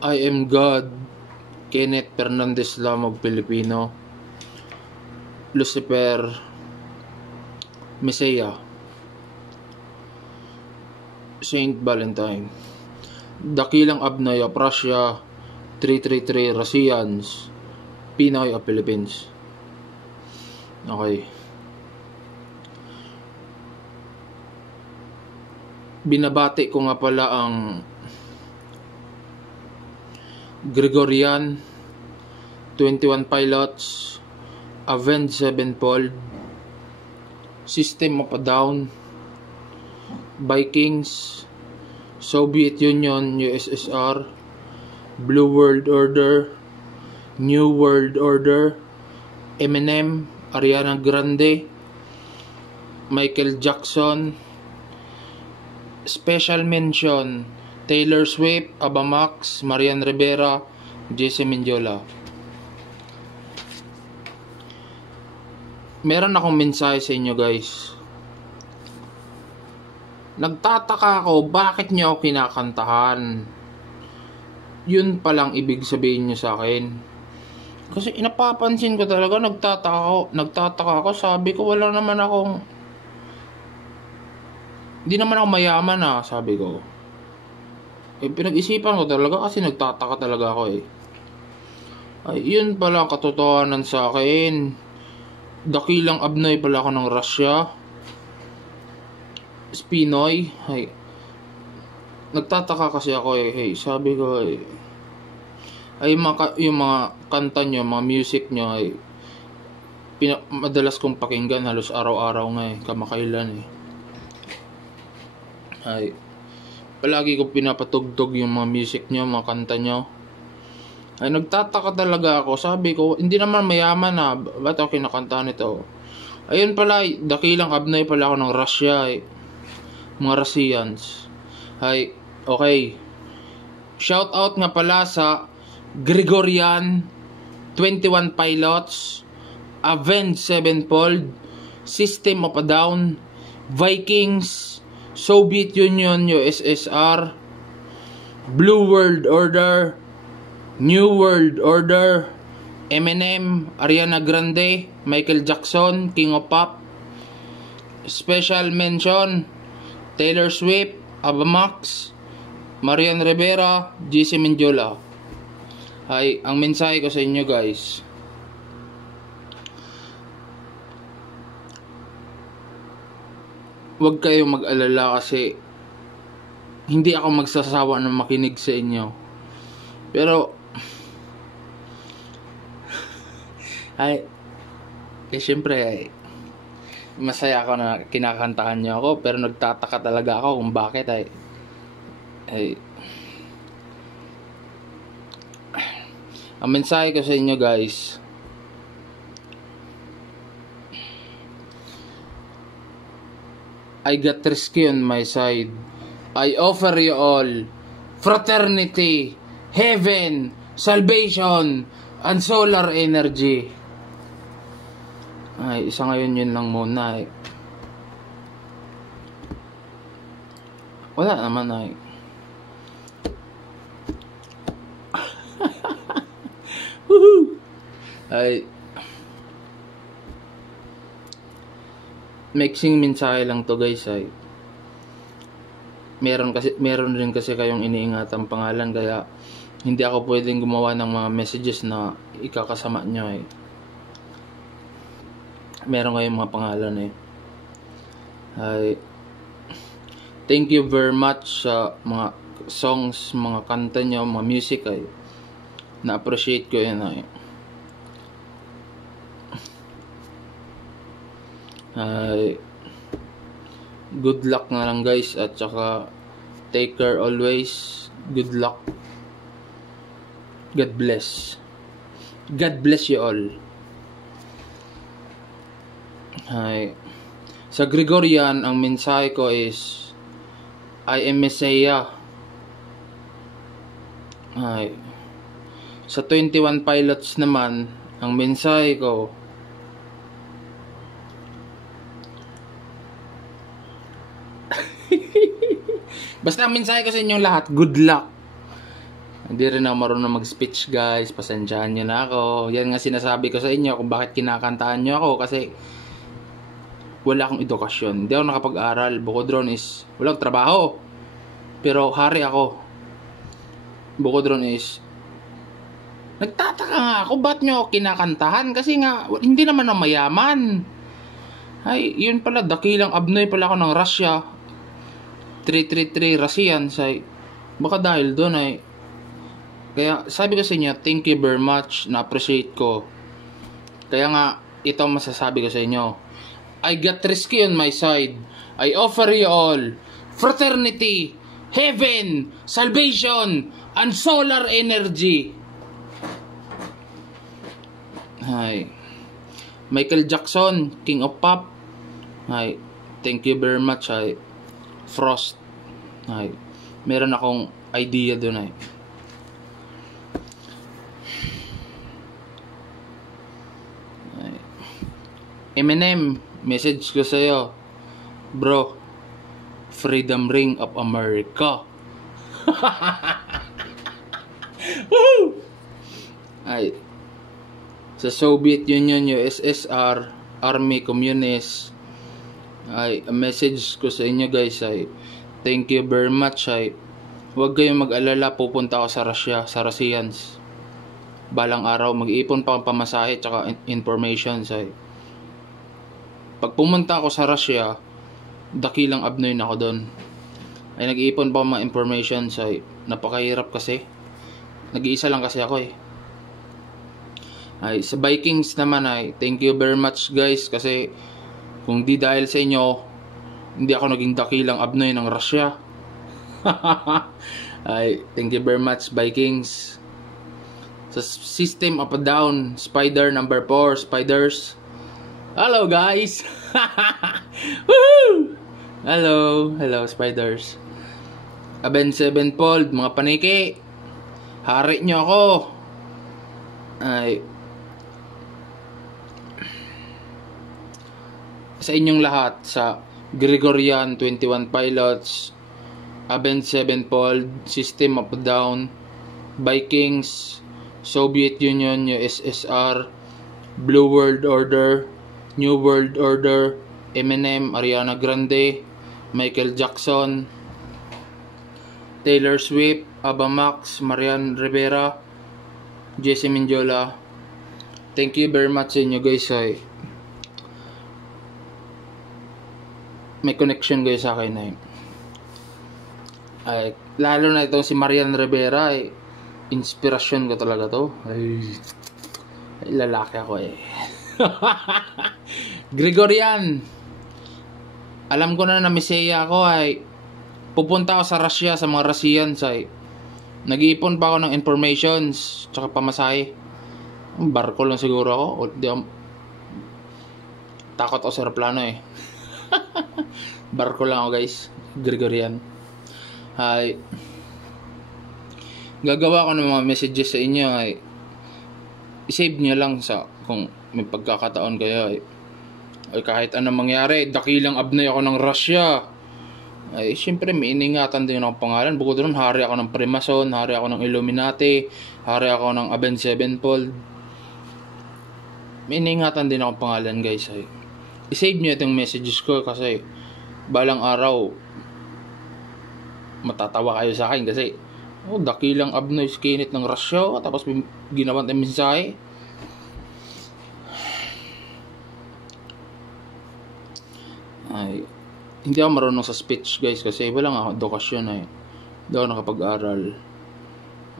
I am God, Kenneth Fernandez Lamog Pilipino, Lucifer, Messiah, Saint Valentine, Dakilang Abnoy of Russia, 333 Russians, Pinoy of Philippines. Okay. Binabati ko nga pala ang Gregorian, 21 Pilots, Avenged Sevenfold, System of a Down, Vikings, Soviet Union, USSR, Blue World Order, New World Order, Eminem, Ariana Grande, Michael Jackson, Special Mention, Taylor Swift, Abamax, Marian Rivera, Jesse Mendiola. Meron akong mensahe sa inyo, guys. Nagtataka ako bakit niyo ako kinakantahan. Yun palang ibig sabihin niyo sa akin. Kasi inapapansin ko talaga, nagtataka ako, sabi ko wala naman akong, hindi naman ako mayaman sabi ko. Pinag-isipan ko talaga kasi nagtataka talaga ako Ay, yun pala ang katotohanan sa akin. Dakilang Abnoy pala ako ng Russia. Pinoy. Ay, nagtataka kasi ako sabi ko ay yung mga kanta nyo, mga music nyo madalas kong pakinggan halos araw-araw nga kamakailan ay palagi ko pinapatugtog yung mga music nyo, mga kanta nyo. Ay nagtataka talaga ako, sabi ko hindi naman mayaman ba't ako kinakanta nito. Ayun pala, dakilang Abnoy pala ako ng Russia mga Russians. Ay okay, shout out nga pala sa Gregorian, 21 Pilots, Avenged Sevenfold, System of a Down, Vikings, Soviet Union, USSR, Blue World Order, New World Order, Eminem, Ariana Grande, Michael Jackson, King of Pop, Special Mention, Taylor Swift, Abamax, Marian Rivera, Jesse Mendiola. Ay, ang mensahe ko sa inyo, guys, huwag kayong mag-alala kasi hindi ako magsasawa ng makinig sa inyo. Pero syempre masaya ako na kinakantahan niyo ako, pero nagtataka talaga ako kung bakit ang mensahe ko sa inyo, guys, I got risky on my side. I offer you all fraternity, heaven, salvation, and solar energy. Ay, isa ngayon yun lang muna wala naman ay mixing mensahe lang to, guys. Meron rin kasi kayong iniingatang pangalan, kaya hindi ako pwedeng gumawa ng mga messages na ikakasama nyo meron kayong mga pangalan thank you very much sa mga songs, mga kanta nyo, mga music na-appreciate ko yan good luck na lang, guys, at saka take care always. Good luck. God bless. God bless you all. Sa Gregorian, ang mensahe ko is I am Messiah. Sa 21 Pilots naman, ang mensahe ko basta ang mensahe ko sa inyong lahat, good luck. Hindi rin ako marunong mag-speech guys, pasensyahan nyo na ako. Yan nga sinasabi ko sa inyo kung bakit kinakantahan nyo ako, kasi wala akong edukasyon. Hindi ako nakapag-aral. Bukod ron is walang trabaho, pero hari ako. Bukod ron is nagtataka nga ako, ba't nyo ako kinakantahan? Kasi nga hindi naman ang mayaman. Ay, yun pala, dakilang abnoy pala ako ng Russia. 333 Russian. Say, baka dahil doon ay kaya sabi ko sa inyo, thank you very much, na-appreciate ko. Kaya nga, ito ang masasabi ko sa inyo. I got risky on my side. I offer you all fraternity, heaven, salvation, and solar energy. Hi. Michael Jackson, King of Pop. Hi. Thank you very much. Hi. Frost. Hi. Meron akong idea doon ay. Eminem, message ko sa'yo, bro, Freedom Ring of America. Woo! Ay, sa Soviet Union, USSR, Army, Communist, ay, a message ko sa inyo guys ay, thank you very much ay, huwag kayong mag-alala, pupunta ako sa Russia, sa Russians. Balang araw, mag-iipon pa ang pamasahe tsaka information ay. Pag pumunta ako sa Russia, dakilang abnoy na ako doon. Ay nag-iipon pa mga information sa napakahirap kasi. Nag-iisa lang kasi ako eh. Ay sa Vikings naman ay thank you very much guys, kasi kung di dahil sa inyo, hindi ako naging dakilang abnoy ng Russia. Ay thank you very much Vikings. Sa System of a Down, Spider number 4, Spiders. Hello guys. Woohoo! Hello Spiders. Aben Sevenfold, mga paniki, hari nyo ako. Ay, sa inyong lahat, sa Gregorian 21 Pilots, Aben Sevenfold, System of a Down, Vikings, Soviet Union, USSR, Blue World Order, New World Order, Eminem, Ariana Grande, Michael Jackson, Taylor Swift, Aba Max, Marian Rivera, Jesse Mendiola. Thank you very much sa inyo guys. May connection guys sa akin ay lalo na itong si Marian Rivera ay inspirasyon ko talaga to. Ay lalaki ako eh. Gregorian, alam ko na Mesaya ako ay pupunta ako sa Russia, sa mga Russians ay nag-iipon pa ako ng informations tsaka pamasahe. Barko lang siguro ako o di ako, takot ako sa aeroplano eh. Barko lang ako guys. Gregorian ay gagawa ko ng mga messages sa inyo ay i-save nyo lang sa kung may pagkakataon kayo ay kahit anong mangyari, dakilang abnoy ako ng Russia ay syempre may iningatan din ako pangalan. Bukod doon, hari ako ng Freemason, hari ako ng Illuminati, hari ako ng Avenged Sevenfold. May iningatan din ako pangalan guys ay i-save nyo itong messages ko kasi balang araw matatawa kayo sa akin kasi dakilang abnoy skinit ng Russia tapos ginawan tayong mensahe. Ay, hindi ako marunong sa speech guys kasi wala nga ako edukasyon ay. Hindi ako nakapag-aral.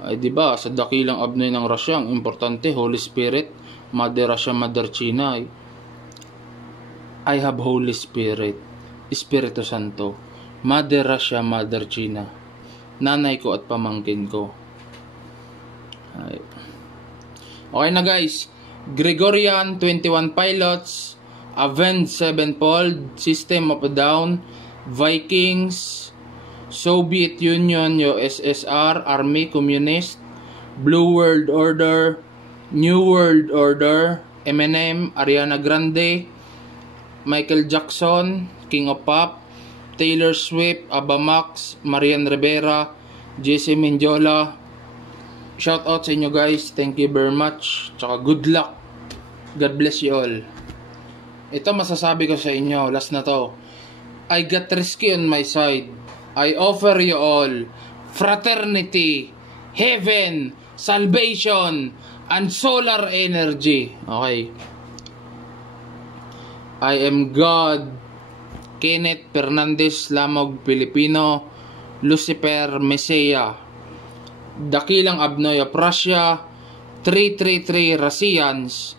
Ay diba, sa dakilang abnoy ng Russia, ang importante, Holy Spirit, Mother Russia, Mother China ay. I have Holy Spirit, Espiritu Santo, Mother Russia, Mother China, nanay ko at pamangkin ko. Ay. Okay na guys, Gregorian 21 Pilots, Avenged Sevenfold, System of a Down, Vikings, Soviet Union, USSR, Army, Communist, Blue World Order, New World Order, Eminem, Ariana Grande, Michael Jackson, King of Pop, Taylor Swift, Aba Max, Marian Rivera, Jesse Mendiola, shout out sa inyo guys. Thank you very much. Tsaka good luck. God bless you all. Ito masasabi ko sa inyo. Last na to. I got risky on my side. I offer you all fraternity, heaven, salvation, and solar energy. Okay. I am God, Kenneth Fernandez Lamog Pilipino, Lucifer Messiah, Dakilang Abnoy of Russia, 333 Russians,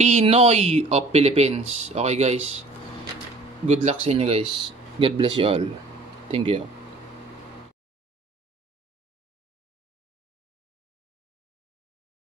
Pinoy of Philippines. Okay guys. Good luck sa inyo guys. God bless you all. Thank you.